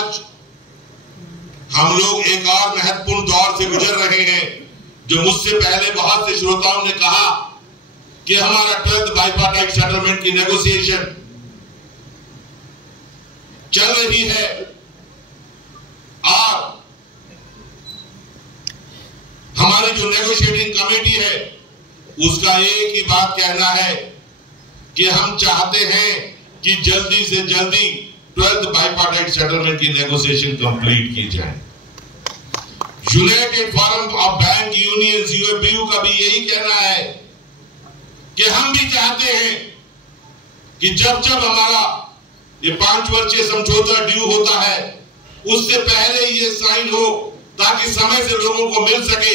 आज हम लोग एक और महत्वपूर्ण दौर से गुजर रहे हैं। जो मुझसे पहले बहुत से श्रोताओं ने कहा कि हमारा 12th बाइपार्टाइट सेटलमेंट की नेगोशिएशन चल रही है और हमारी जो नेगोशिएटिंग कमेटी है उसका एक ही बात कहना है कि हम चाहते हैं कि जल्दी से जल्दी 12th बाइपार्टाइट सेटलमेंट की नेगोशिएशन कंप्लीट की जाए। United forum of bank unions UFBU का भी यही कहना है कि हम भी चाहते हैं कि जब जब हमारा ये 5 वर्षीय समझौता ड्यू होता है उससे पहले ये साइन हो ताकि समय से लोगों को मिल सके।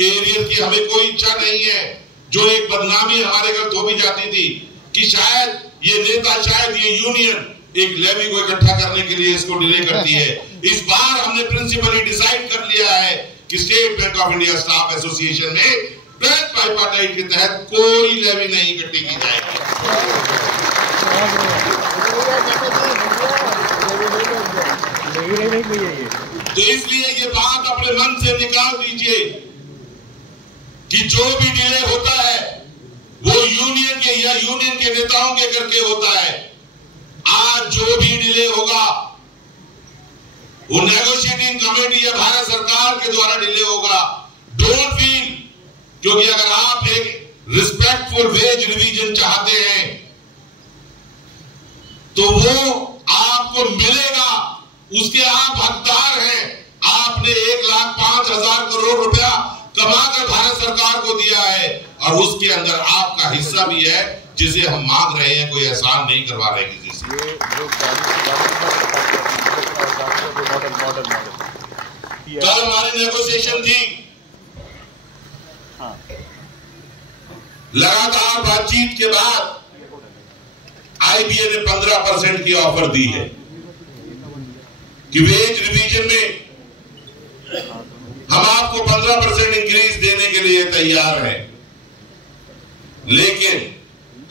एरियर की हमें कोई इच्छा नहीं है, जो एक बदनामी हमारे घर थोपी जाती थी कि शायद ये नेता, शायद ये यूनियन एक लेवी को इकट्ठा करने के लिए इसको डिले करती है। इस बार हमने प्रिंसिपली डिसाइड कर लिया है कि state bank of India staff association में 12th बाइपार्टाइट के तहत कोई लेवी नहीं इकट्ठी की जाएगी। तो इसलिए ये बात अपने मन से निकाल दीजिए कि जो भी डिले होता है वो यूनियन के या यूनियन के नेताओं के करके होता है। आज जो भी डिले होगा वो नेगोशिएटिंग कमेटी या भारत सरकार के द्वारा डिले होगा। डोंट फील, क्योंकि अगर आप एक रिस्पेक्टफुल वेज रिवीजन चाहते हैं तो वो आपको मिलेगा, उसके आप हकदार हैं। आपने 1,05,000 करोड़ रुपया कमाकर भारत सरकार को दिया है और उसके अंदर आपका हिस्सा भी है जिसे हम मांग रहे हैं, कोई एहसान नहीं करवा रहे किसी से। कल हमारी नेगोशिएशन थी, लगातार बातचीत के बाद आईबीए ने 15% की ऑफर दी है कि वेज रिवीजन में हम आपको 15% इंक्रीज देने के लिए तैयार हैं, लेकिन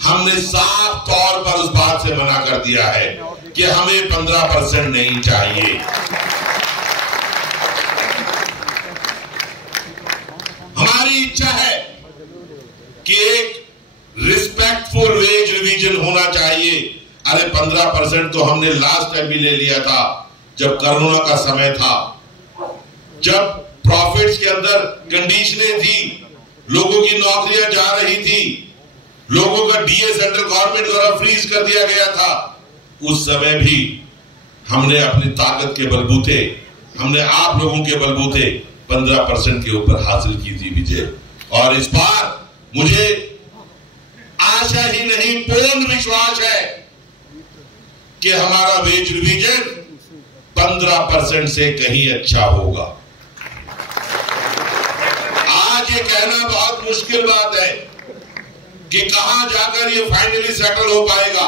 हमने साफ तौर पर उस बात से मना कर दिया है कि हमें 15% नहीं चाहिए। हमारी इच्छा है कि एक रिस्पेक्टफुल वेज रिवीजन होना चाहिए। अरे 15% तो हमने लास्ट टाइम भी ले लिया था जब कोरोना का समय था, जब प्रॉफिट्स के अंदर कंडीशनें थी, लोगों की नौकरियां जा रही थी, लोगों का डीए सेंट्रल गवर्नमेंट द्वारा फ्रीज कर दिया गया था। उस समय भी हमने अपनी ताकत के बलबूते, हमने आप लोगों के बलबूते 15% के ऊपर हासिल की थी विजय। और इस बार मुझे आशा ही नहीं, पूर्ण विश्वास है कि हमारा वेज रिवीजन 15% से कहीं अच्छा होगा। आज ये कहना बहुत मुश्किल बात है कि कहां जाकर ये फाइनली सेटल हो पाएगा,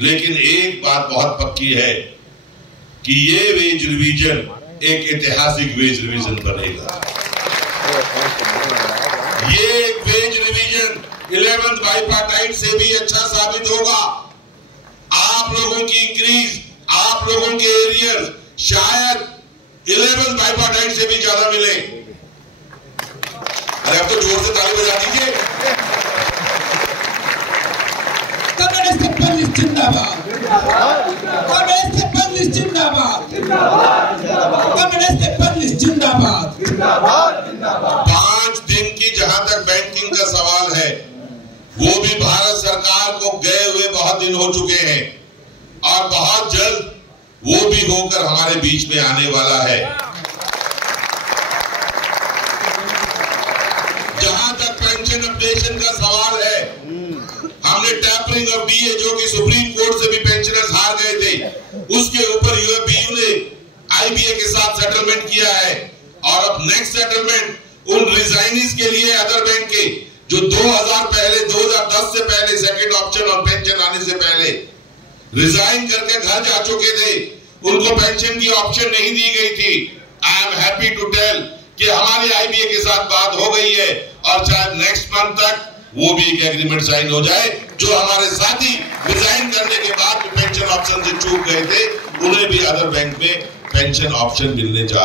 लेकिन एक बात बहुत पक्की है कि ये वेज रिवीजन एक ऐतिहासिक वेज रिवीजन बनेगा। ये एक वेज रिवीजन 11th बाइपार्टाइट से भी अच्छा साबित होगा। आप लोगों की इंक्रीज, आप लोगों के एरियर शायद 11th बाइपार्टाइट से भी ज्यादा मिले। अरे अब तो जोर से ताली बजा दीजिए। कम्युनिस्ट पुलिस जिंदाबाद, कम्युनिस्ट पुलिस जिंदाबाद, कम्युनिस्ट पुलिस जिंदाबाद। 5 दिन की जहां तक बैंकिंग का सवाल है, वो भी भारत सरकार को गए हुए बहुत दिन हो चुके हैं और बहुत जल्द वो भी होकर हमारे बीच में आने वाला है। जहां तक पेंशन अपडेशन का सवाल है, हमने टैपरिंग ऑफ डीए, जो कि सुप्रीम कोर्ट से भी पेंशनर्स हार गए थे, उसके ऊपर यूएफबीयू ने आईबीए के साथ सेटलमेंट किया है। और अब नेक्स्ट सेटलमेंट उन रिजाइनीज के लिए अदर बैंक के जो 2010 से पहले सेकंड ऑप्शन और पेंशन आने से पहले रिजाइन करके घर जा चुके थे, उनको पेंशन की ऑप्शन नहीं दी गई थी। I am happy to tell कि हमारी आईबीए के साथ बात हो गई है और शायद नेक्स्ट मंथ तक वो भी एक एग्रीमेंट साइन हो जाए। जो हमारे साथी रिजाइन करने के बाद पेंशन ऑप्शन से चूक गए थे, उन्हें भी अदर बैंक में पेंशन ऑप्शन मिलने जा रहे हैं।